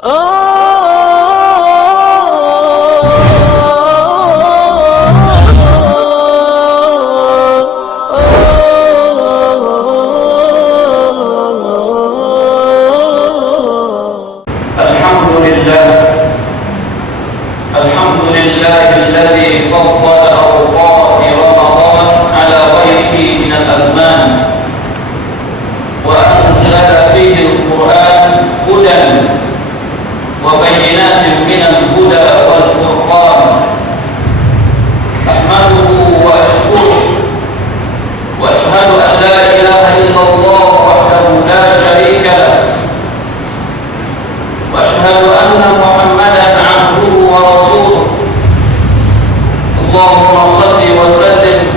Alhamdulillahilladzi faddala awqati Ramadan ala ghairihi minal azman wa anzala fihi al-Qur'an hudan wa bayyinatin minal huda wal furqan. Ahmaduhu wa ashkuruhu wa ashhadu an la ilaha illallah wahdahu la syarika lahu wa ashhadu anna Muhammadan abduhu wa rasuluhu. Allahumma salli wa sallim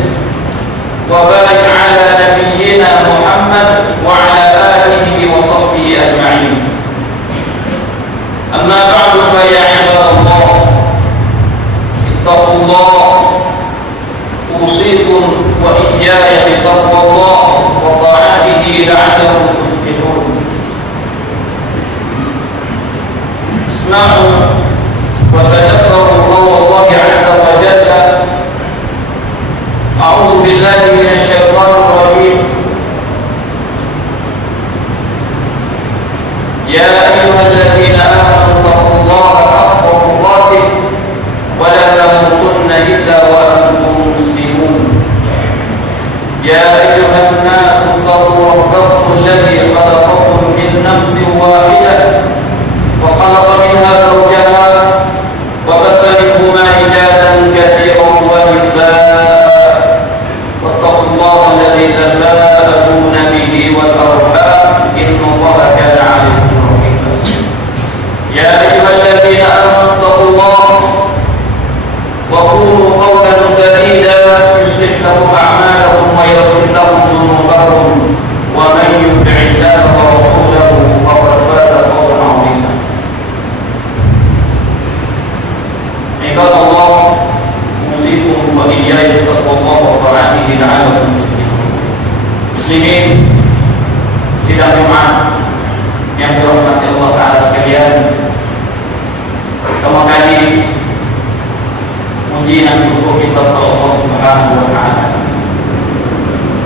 wa barik ala nabiyyina Muhammad wa ala alihi wa sahbihi ajma'in. Amma ba'du, fa ya ibadallah, ittaqullah, usikum wa iyaya bi taqwallah wa ta'atihi la'allakum tuflihun. Isma'u wa tadabbaru qawla Allah 'azza wa jalla. A'udzu billahi minasy syaithanir rajim. Ya ayyuhalladzina amanu taqullaha haqqa tuqatih wa la tamutunna illa wa antum muslimun. Ya ayyuhan nasu taqu rabbakum alladzi khalaqakum min nafsin wahidah wa khalaqa minha zawjaha wa batha minhuma rijalan katsiran wa nisaa. Wattaqullaha alladzi tasaaluna bihi wal arham innallaha kana 'alaykum raqiba. Ya ayyuhalladzina amanu taqullaha wa qulu qawlan sadida yuslih lakum a'malakum wa yaghfir lakum dhunubakum wa man yuti'illaha wa rasulahu faqad faza fawzan 'azima. Ibadallah, usikum wa iyaya bi taqwallah wa ta'atihi la'allakum tuflihun. Muslimin sidang Jumat yang dirahmati Allah Ta'ala sekalian, pertama kali puji dan syukur kita kepada Allah Subhanahu wa Ta'ala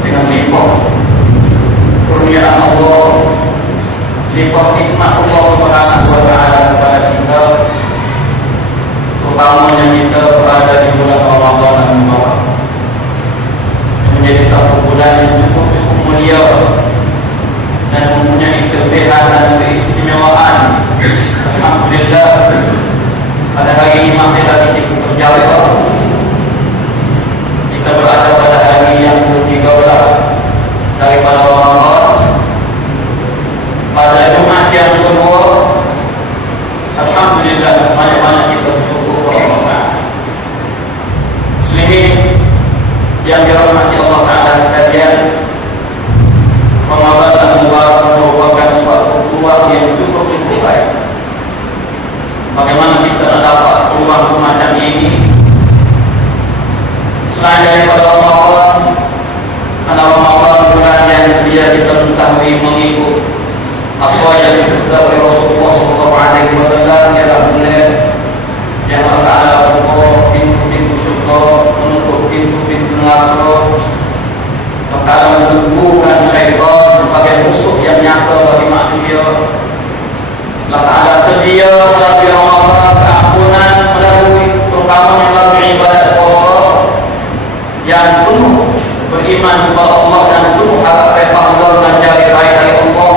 dengan limpah kurnia Allah, limpah nikmat Allah Subhanahu wa Ta'ala kepada kita, terutamanya kita berada di bulan Ramadan yang mubarak, yang menjadi satu bulan yang cukup mulia dan mempunyai kelebihan dan keistimewaan. Alhamdulillah, pada hari ini masih lagi kita terjaga. Kita berada pada hari yang ke-13 daripada Ramadan, pada Jumat yang kedua. Alhamdulillah, banyak-banyak kita bersyukur kepada Allah Ta'ala. Muslimin yang dirahmati Allah Ta'ala sekalian, Ramadan dan Mubarak merupakan suatu peluang yang cukup baik. Bagaimana kita nak dapat peluang semacam ini selain daripada Ramadan? Karena Ramadan bulan yang sedia kita mengetahui mengikut apa yang disebutkan oleh Rasulullah SAW, ialah bulan yang Allah Ta'ala buka pintu-pintu syurga, menutup pintu-pintu neraka. Allah Ta'ala menunggukan syaitan sebagai musuh yang nyata bagi manusia. Allah Ta'ala sedia melalui Ramadan keampunan, melalui terutama melalui ibadat puasa yang penuh beriman kepada Allah dan penuh harap pahala dan jari baik dari Allah.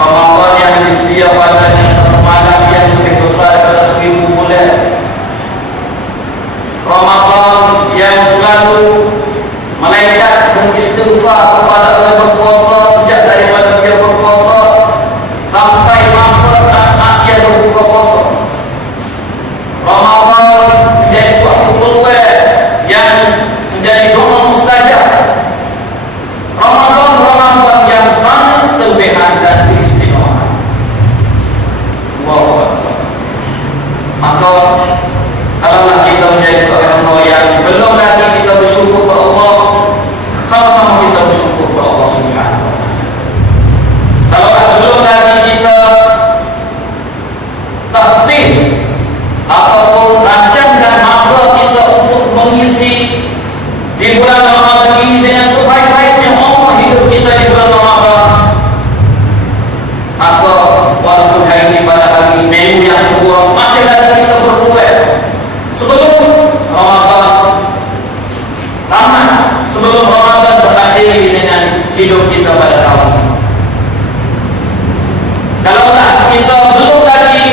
Ramadan yang disediakan padanya satu malam yang lebih besar daripada 1000 bulan. Ramadan yang selalu malaikat mengistighfar kepada orang berpuasa sejak daripada dia berpuasa sampai masa saat dia berbuka puasa. Ramadan menjadi suatu peluang yang menjadi doa mustajab. Ramadan yang banyak kelebihan dan keistimewaan. Maka kalaulah kita menjadi seorang yang belum lagi kita bersyukur kepada Allah, sama-sama kita bersyukur hidup kita pada tahun ini. Kalaulah kita belum lagi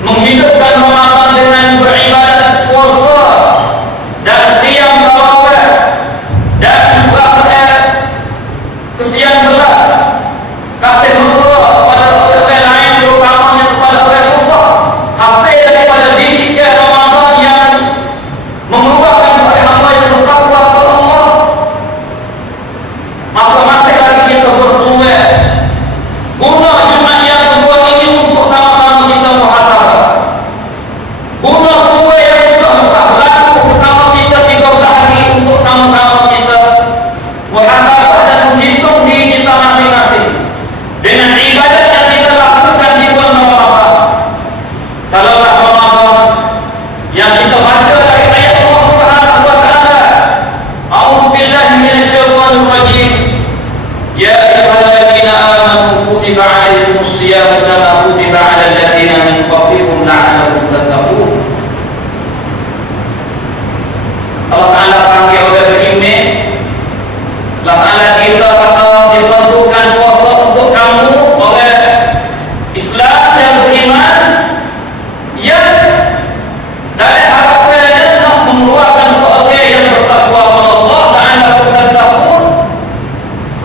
menghidupkan Ramadan dengan beribadat puasa dan qiyam tarawih dan puasa kesian belas, kasih mesra kepada orang lain, terutamanya kepada orang susah, hasil daripada didikan Ramadan yang mengeluarkan seorang hamba yang bertakwa kepada Allah, maka masih lagi kita berpeluang guna Jumat yang kedua ini untuk sama-sama kita muhasabah. Guna kedua yang sudah berlaku bersama kita 13 hari untuk sama-sama kita muhasabah dan menghitung diri kita masing-masing dengan ibadat yang kita lakukan di bulan Ramadan. Kalaulah Ramadan yang kita baca dari ayat Allah Subhanahu wa taala, A'udzubillahi minasyaitonir rajim. Ya ayyuhalladzina amanu kutiba 'alaikumus shiyam kama kutiba 'alal ladzina min qablikum la'allakum tattaqun. Allah Ta'ala panggil orang beriman. Allah Ta'ala kita kata difardukan puasa untuk kamu oleh Islam yang beriman, yang dari harapannya nak mengeluarkan seorang yang bertakwa kepada Allah la'allakum tattaqun.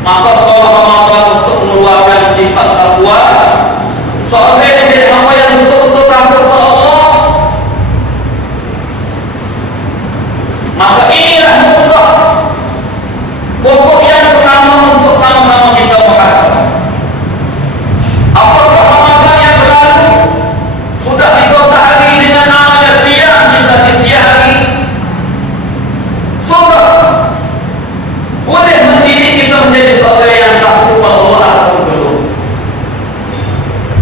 Maka sekolah Ramadan untuk mengeluarkan sifat takwa seorang yang menjadi hamba yang betul-betul takut kepada Allah. Maka inilah pokok yang pertama untuk sama-sama kita muhasabah. Apakah Ramadan yang berlalu sudah 13 hari dengan amal siang kita di siang hari sudah boleh mendidik kita menjadi seorang yang takut kepada Allah ataupun belum?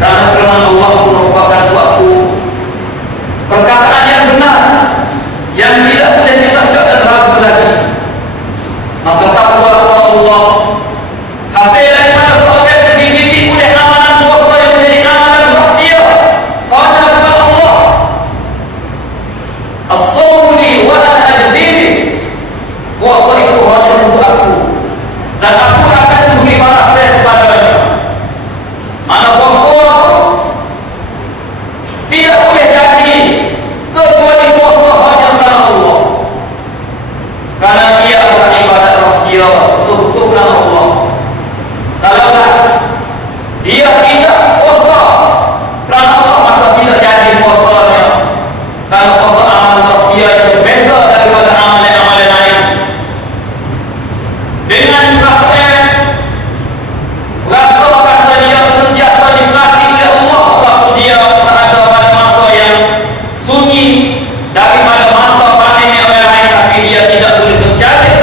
Karena firman Allah merupakan suatu perkataan yang benar yang tidak boleh kita syak dan ragu lagi. Maka takwa kepada Allah hasil daripada seorang yang dididik oleh amalan puasa yang menjadi amalan maksiat hanya kepada Allah. As-sawli wa la ajzimi, puasa itu hanya untuk aku dan aku akan memberi balasan kepadanya. Mana puasa tidak boleh jadi kecuali puasa hanya kerana Allah, karena dia adalah ibadat rahsia betul-betul kerana Allah. Kalaulah dia tidak puasa kerana Allah, maka tidak jadi puasanya, karena puasa amal rahsia yang berbeza daripada amalan-amalan lain. Dengan rasakan dia sentiasa dipelatih oleh Allah waktu dia berada pada masa yang sunyi daripada mata panennya orang lain, tapi dia tidak boleh mencari,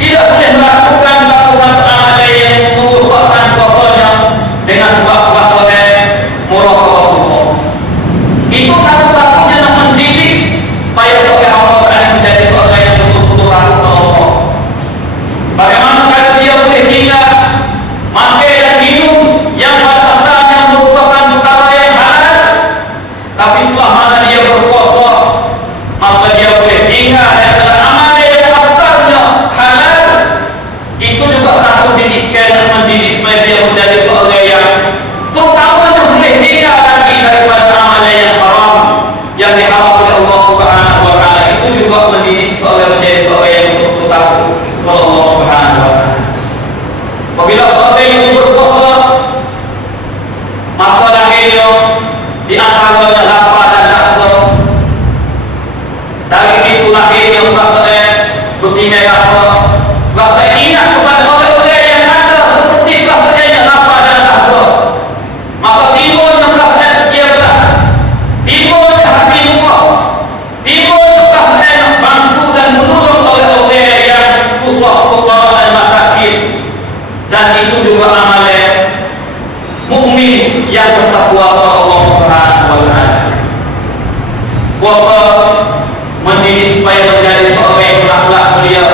tidak boleh melakukan satu-satu amalan yang merosakkan puasanya dengan sebab puasanya muraqabah Allah. Itu satu-satunya yang mendidik supaya seorang hamba saleh menjadi seorang yang betul-betul takut kepada Allah. Bagaimana kalau dia boleh tinggal makan dan minum yang pada asalnya merupakan perkara yang halal, tapi setelah mana dia berpuasa, maka dia boleh tinggal dengan amalan yang asalnya halal. Itu juga satu didikan yang mendidik supaya dia menjadi seorang yang terutamanya boleh tinggal lagi daripada amalan yang haram yang diharam oleh Allah Subhanahu wa taala. Itu juga mendidik seorang menjadi seorang yang betul-betul takut kepada Allah Subhanahu wa taala. Apabila seorang itu berpuasa, maka lahirnya di antaranya lapar dan dahaga. Dari situ lahirnya perasaan bertimbang rasa ingat kepada orang-orang yang ada seperti perasaannya lapar dan dahaga. Maka timbulnya perasaan siaplah, timbulnya hati lupa, timbulnya perasaan bantu dan menolong orang-orang yang susah, fuqara dan masakin. Dan itu juga amalan mukmin yang bertakwa kepada Allah Subhanahu wa taala. Puasa mendidik supaya menjadi seorang yang berakhlak mulia.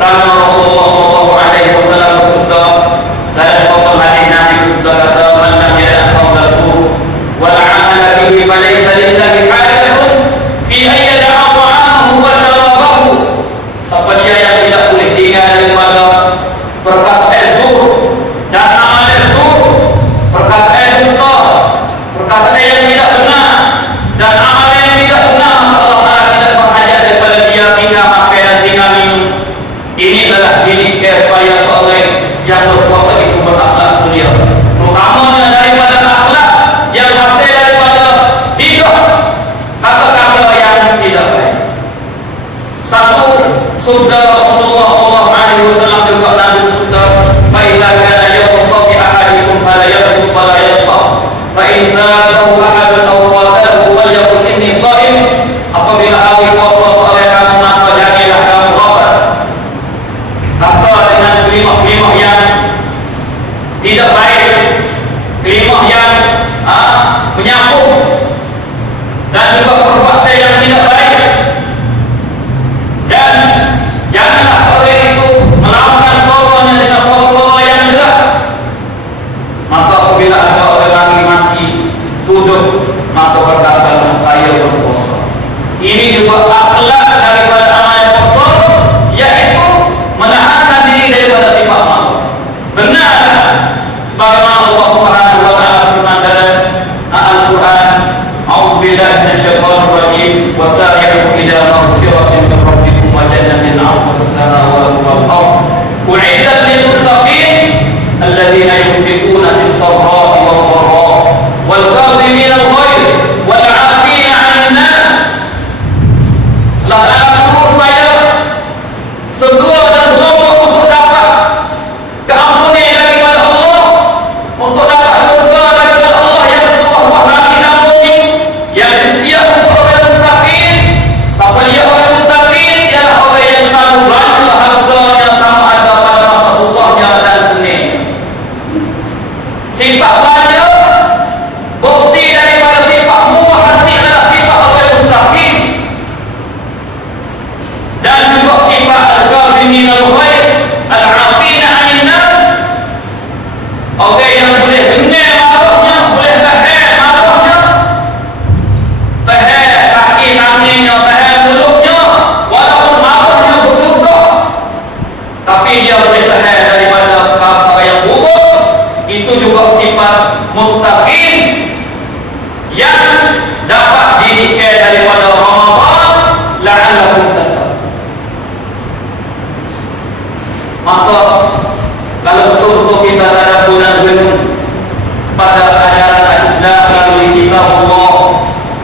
Kerana Rasulullah sallallahu alaihi wasallam bersabda dalam hadis Nabi bersabda kata, "Man lam yada' qawla su' wal 'amala bihi falaysa lillahi hajatun fi an yada'a ta'amahu wa sharabahu." Siapa dia yang tidak boleh tinggal daripada ini adalah didik supaya seorang yang berpuasa itu berakhlak mulia, terutamanya daripada akhlak yang hasil daripada hidup kata-kata yang tidak baik. Satu, sabda Rasulullah SAW juga Nabi bersabda, "Baiklah kana yaqsa bi ahadikum fala yaqus fala yasfa, fa in sa'alahu ahadun aw qatalahu falyaqul inni sha'im." Apabila hari puasa seorang kamu maka janganlah kamu rafas. Kata dengan kelimah-kelimah yang tidak baik, kelimah yang menyambung, dan juga perbuatan yang tidak baik. Dan janganlah seorang itu melakukan solatnya dengan solat yang jelas. Maka apabila ada orang lagi maki tuduh, maka berkatakan saya berpuasa. Ini juga akhlak daripada amal puasa, yaitu menahankan diri daripada sifat malu. Benar sebagaimana Allah Subhanahu wa taala firman dalam Al-Qur'an, "A'udzubillahi minasyaitonir rajim, wasari'u ila maghfiratin min rabbikum wa jannatin 'arduha as-samawati wal ardh, u'iddat lil muttaqin alladziina yunfiquna fis-sarra'i wad dharra'i wal kadhimina al-ghayz wal 'afina 'anil nas." Allah suruh supaya segera dan berombak untuk dapat keampunan daripada Allah, untuk dapat surga daripada Allah yang sebuah lagi namun yang disediakan untuk orang muttaqin. Siapa dia orang muttaqin? Ialah orang yang selalu belanja hartanya sama ada pada masa susahnya dan senangnya. Sifat belanja bukti daripada sifat murah hati adalah sifat orang muttaqin. Dan juga sifat al-kadhimin al-ghayz al-'afina 'anil nas, orang yang boleh dengar marahnya, boleh tahan marahnya, tahan kaki tangannya, tahan mulutnya, walaupun marahnya bertutup, tapi dia boleh tahan daripada kata yang buruk. Itu juga sifat muttaqin yang dapat didikir daripada Ramadan, la'allakum tattaqun. Maka kalau betul-betul kita ada guna-guna pada ajaran Islam melalui kitab Allah,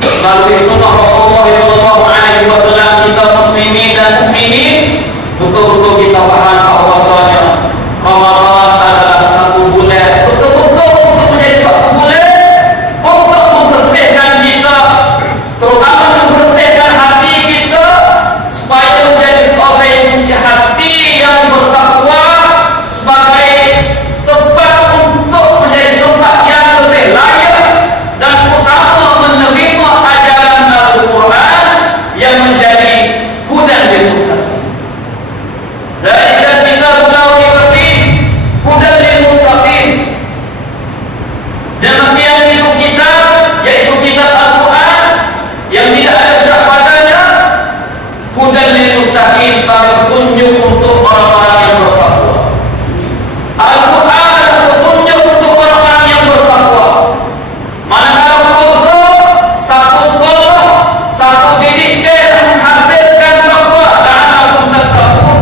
melalui sunnah Rasulullah SAW, kita muslimin dan mukminin, betul-betul kita faham bahwasanya Ramadan adalah satu bulan betul-betul untuk menjadi satu bulan untuk membersihkan kita, terutama membersihkan hati kita, supaya menjadi seorang yang punya hati yang bertakwa, sebagai tempat untuk menjadi tempat yang lebih layak dan utama menerima ajaran Al-Quran yang menjadi hudan lil muttaqin. Zalika kitabul la raiba fihi hudan lil muttaqin. Demikian itu kitab, yaitu kitab Al-Quran yang tidak ada syak padanya, hudan lil muttaqin, sebagai petunjuk untuk orang-orang yang bertakwa. Al-Quran adalah petunjuk untuk orang-orang yang bertakwa. Manakala puasa satu sekolah, satu didikan menghasilkan takwa, la'allakum tattaqun.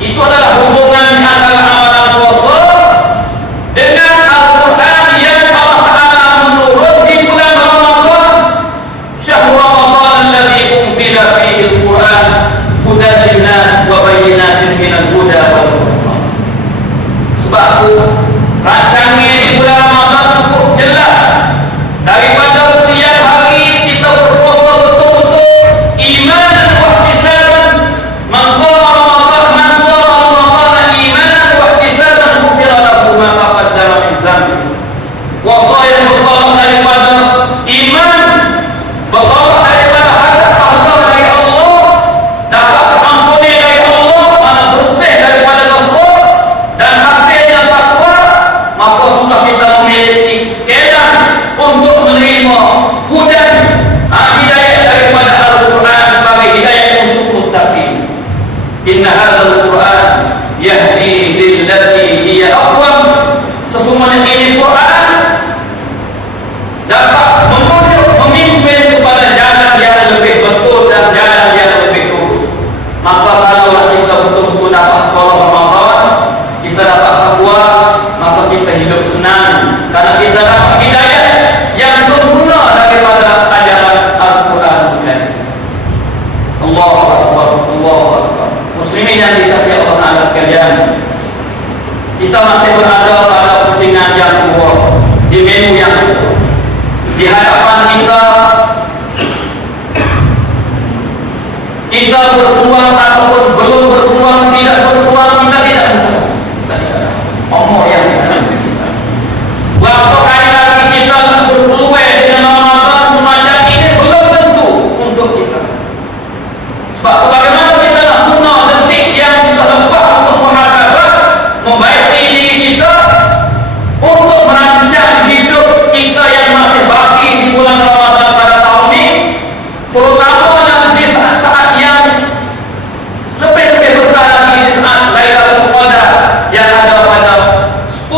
Itu adalah hubungan antara amalan puasa dengan Al-Quran yang Allah Ta'ala menurut di bulan Ramadan. Syahrul Ramadan alladzi unzila fihi al-Quran hudan lin-nas wa bayyinatin minal huda wal furqan. Sebab itu rancangan di bulan Ramadan cukup jelas. Daripada setiap hari kita berpuasa betul-betul iman dan ihtisaban, mengqama Ramadan man shama Ramadan imanan wa ihtisaban ghufira lahu ma taqaddama min dhanbi. Wasaya bertolak daripada iman, bertolak daripada hadap pahala dari Allah, dapat ampunan dari Allah, mana bersih daripada dosa, dan hasilnya takwa. Maka sudah kita memiliki keadaan untuk menerima hudan, hidayah daripada Al-Quran sebagai hidayah untuk muttaqin. Inna hadzal Quran yahdi lillati hiya aqwam. Sesungguhnya ini Quran dapat menunjuk, memimpin kepada jalan yang lebih betul dan jalan yang lebih lurus. Maka kalaulah kita betul hidup senang karena kita dapat hidayah yang sempurna daripada ajaran Al-Quran. Allahu Akbar, Allahu Akbar. Muslimin yang dikasihi Allah Ta'ala sekalian, kita masih berada pada pusingan yang kedua, di menu yang kedua. Di hadapan kita berpeluang ataupun belum berpeluang, tidak berpeluang, kita tidak omong yang kita. Waktu kali lagi kita berpeluang dengan Ramadan semacam ini belum tentu untuk kita. Sebab bagaimana kita nak guna detik yang sudah lepas untuk muhasabah, membaiki diri kita untuk merancang hidup kita yang masih baki di bulan Ramadan pada tahun ini, terutama di saat-saat yang lebih besar lagi, di saat Lailatul Qadar yang ada pada 10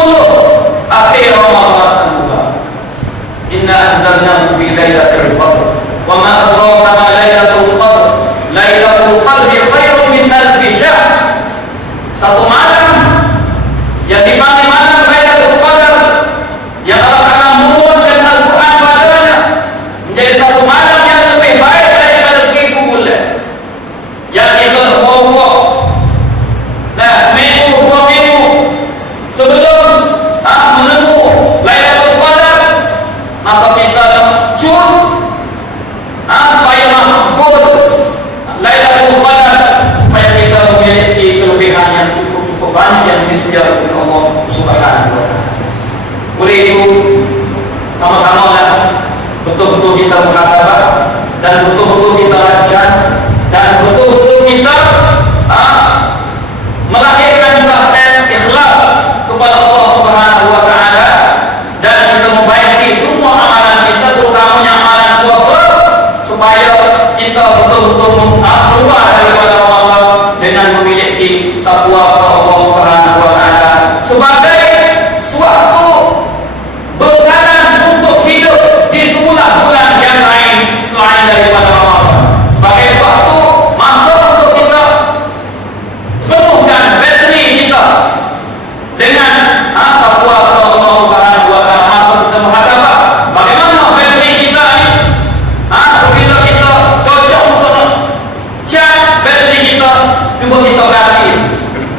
akhir Ramadan. Inna anzalnahu fi Lailatul Qadr wa ma adraka ma Lailatul Qadr. Lailatul Qadri khairun min alfi syahr. Satu malam yang dipanggil malam Lailatul Qadar, yang Allah Ta'ala menurunkan Al-Quran padanya, menjadi satu malam yang lebih baik daripada 1000 bulan. Yang kita berbuat seminggu, 2 minggu sebelum menempuh Lailatul Qadar, maka kita cun supaya masuk goal Lailatul Qadar, supaya kita memiliki kelebihan yang cukup banyak yang disediakan oleh Allah Subhanahu wa Ta'ala. Oleh itu, sama-sama betul-betul kita muhasabah dan betul-betul kita rancang dan betul-betul kita melahirkan rasa ikhlas kepada Allah Subhanahu wa Ta'ala, dan kita membaiki semua amalan kita, terutamanya amalan puasa, supaya kita betul-betul keluar daripada Ramadan dengan memiliki takwa kepada Allah Subhanahu wa Ta'ala sebagai suatu bekalan untuk hidup di bulan-bulan yang lain selain daripada Ramadan, sebagai suatu masa untuk kita penuhkan bateri kita dengan takwa kepada Allah Subhanahu wa Ta'ala. Masa kita muhasabah bagaimana bateri kita ni, apabila kita cocok untuk cak bateri kita, cuba kita perhati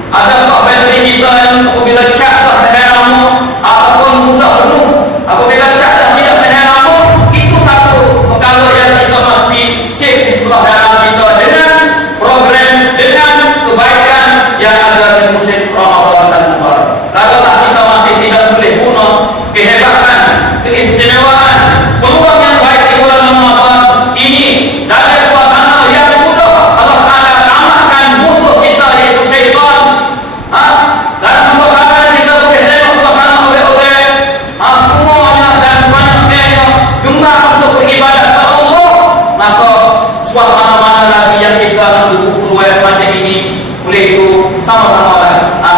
adakah bateri kita apabila cak tak tahan lama ataupun mudah penuh. Apabila cak dah tidak tahan lama, itu satu perkara yang kita mesti cek di sebelah dalam kita dengan program, dengan kebaikan yang ada di musim Ramadan dan Mubarak. Kalau kita masih tidak boleh guna kehebatan, keistimewaan, peluang yang baik di bulan Ramadan ini dalam suasana yang sudah Allah Ta'ala tamatkan musuh kita yaitu syaitan. Dalam suasana kita boleh tengok suasana oleh-oleh, semuanya dan banyaknya gemar untuk beribadat kepada Allah, maka suasana mana lagi yang kita nak duduk peluang semacam ini. Oleh itu, sama-sama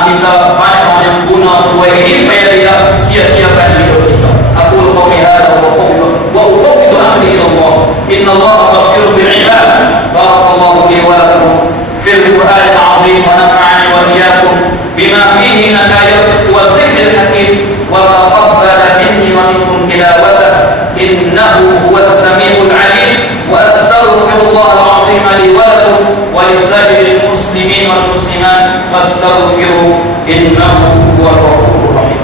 kita banyak guna peluang ini supaya tidak sia-siakan hidup kita. Aku qawli hadza wa ufawwidu amri ila Allah. Inna Allaha basirun bil ibad. Barakallahu li wa lakum fil Qur'anil azim wa nafa'ani wa iyyakum bima fihi min ayati wa zikril hakim wa taqabbala minni wa minkum tilawatahu innahu huwas samiul alim. Wa astaghfirullahal azim li wa lakum wa lisa'iril muslimin wal muslimat fastaghfiruhu innahu huwal ghafurur rahim.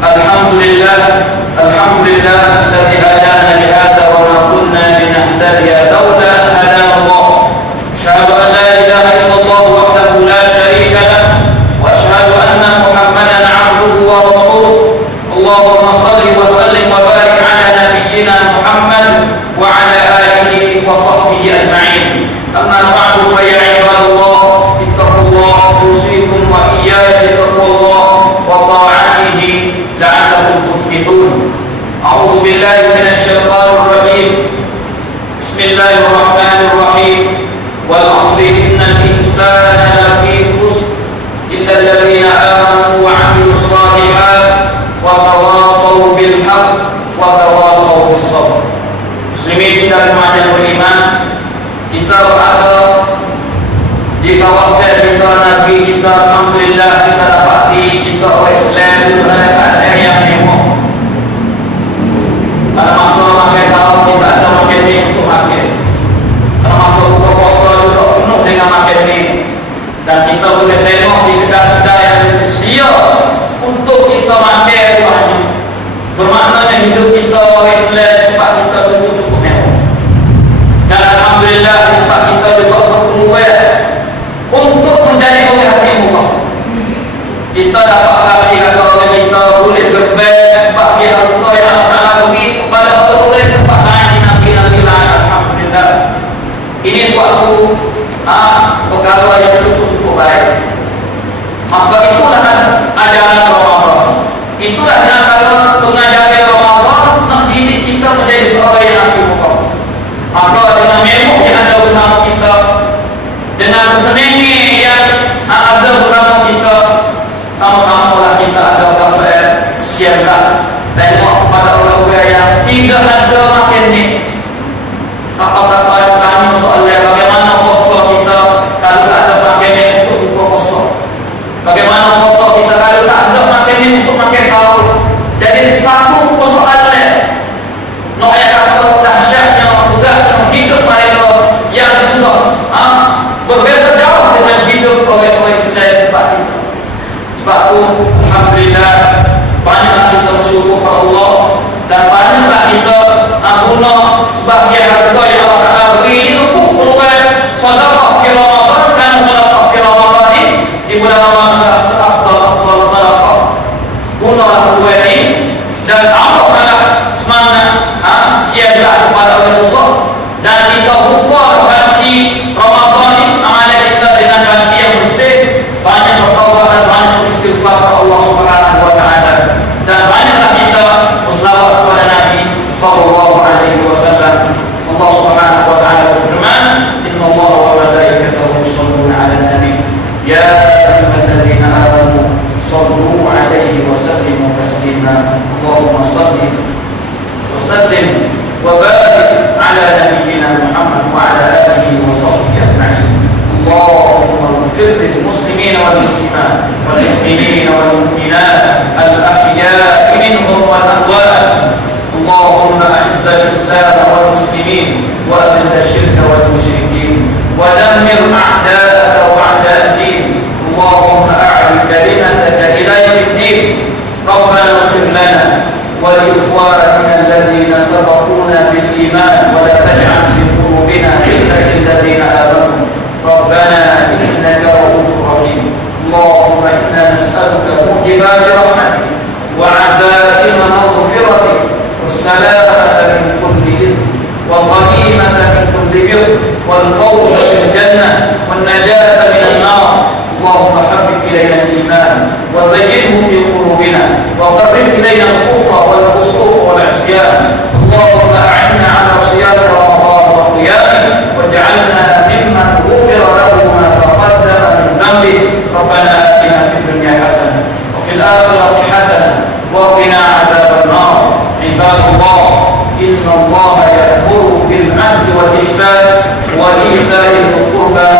Alhamdulillah alladzi hadana li hadza wa ma kunna linahtadiya lawla an hadana Allah. Asyhadu an la ilaha illallah wahdahu la syarika lah wa asyhadu anna Muhammadan 'abduhu wa rasuluh. Allahumma shalli wa sallim wa barik ala nabiyyina Muhammad wa ala alihi wa sahbihi ajma'in. Amma ba'du fa ya ibadallah ittaqullaha usikum wa iyaya bittaqwallah wa ta'atihi la'allakum tuflihun. A'udzu billahi minasy syaithanir rajim. Bismillahir rahmanir rahim. Wal 'asri innal insana lafi khusr illa alladhina amanu wa 'amilus shalihat wa tawassaw bil haqq dan jemaah yang beriman, kita berada di kawasan kita, negeri kita. Alhamdulillah kita dapati kita orang Islam itu berada keadaan yang heboh. Pada masa makan sahur kita ada makan ni untuk makan. Pada masa buka puasa juga penuh dengan makan ni. Dan kita boleh tengok di kedai-kedai yang sedia untuk kita makan Tuhan. Bermaknanya hidup kita orang Islam tempat kita cukup mewah. Dan alhamdulillah tempat kita juga berpeluang untuk menjadi orang hati murah. Kita dapat lagi kata orang kita boleh berbeza sebab dia Allah yang Allah bagi kepada orang tempat lain di negeri-negeri lain. Alhamdulillah. Ini suatu perkara yang cukup baik. Maka itulah ajaran Ramadan. Itulah yang kalau pengajaran Ramadan nak didik kita menjadi seorang yang hati murah. Maka dengan mewah yang ada bersama kita, dengan kesenangan yang ada bersama kita, sama-sama kita ada perasaan siaplah tengok kepada orang-orang yang tidak ada makan ni. Siapa-siapa yang tanya soalan bagaimana puasa kita kalau tak ada makan ni untuk buka puasa, bagaimana puasa kita kalau tak ada makan ni untuk makan sahur. Jadi satu persoalan nak yang kata dahsyatnya bukan hidup mereka yang sudah berbeza jauh dengan hidup orang-orang Islam tempat itu. Sebab itu alhamdulillah banyaklah kita bersyukur kepada Allah dan banyaklah kita guna sebahagian harta yang Allah Ta'ala beri ini untuk peluang sedekah fi Ramadan. Dan sedekah fi Ramadan ini di bulan Ramadan adalah seafdal sedekah. Gunalah peluang ini dan amalkanlah semangat siaplah kepada orang susah. Dan kita buka banci Ramadan ini amalan kita dengan banci yang bersih, banyak bertaubat dan banyak beristighfar kepada Allah Subhanahu wa taala. Dan banyaklah kita berselawat kepada Nabi sallallahu alaihi wasallam. Allah Subhanahu wa taala berfirman, "Inna Allaha wa malaikatahu yusholluna 'alan nabi, ya ayyuhalladzina amanu shallu 'alaihi wa sallimu taslima." Allahumma shalli wa sallim wa barik ala nabiyyina Muhammad wa ala alihi wa sahbihi ajma'in. Allahumma ighfir lil muslimin wal muslimat wal mu'minin wal mu'minat al ahya'i minhum wal amwat. Allahumma a'izz al islam wal muslimin wa adhill ash-shirka wal musyrikin wa dammir a'da'aka wa a'da' ad-din. Allahumma a'li kalimataka ila yawmiddin. Rabbana ighfir lana ولإخواننا الذين سبقونا بالإيمان ولا تجعل في قلوبنا غلا للذين آمنوا ربنا إنك رؤوف رحيم. اللهم إنا نسألك موجبات رحمتك وعزائم مغفرتك والسلامة من كل إثم والغنيمة من كل بر والفوز بالجنة والنجاة من النار. اللهم حبب إلينا الإيمان وزينه في قلوبنا وقرب إلينا الكفر والفسوق والعصيان. اللهم أعنا على صيام رمضان وقيامه واجعلنا ممن غفر له ما تقدم من ذنبه. ربنا آتنا في الدنيا حسنة وفي الآخرة حسنة وقنا عذاب النار. عباد الله، إن الله يأمر بالعدل والإحسان وإيتاء ذي القربى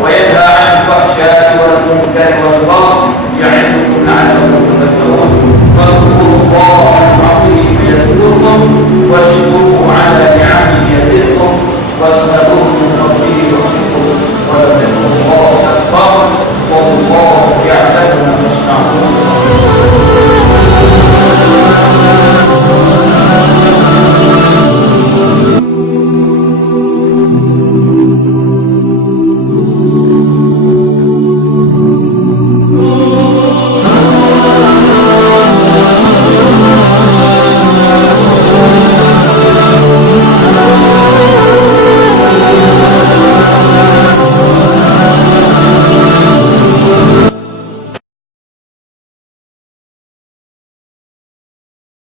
وينهى عن الفحشاء والمنكر والبغي يعظكم لعلكم تذكرون. فاذكروا الله العظيم يذكركم واشكروه على نعمه يزدكم.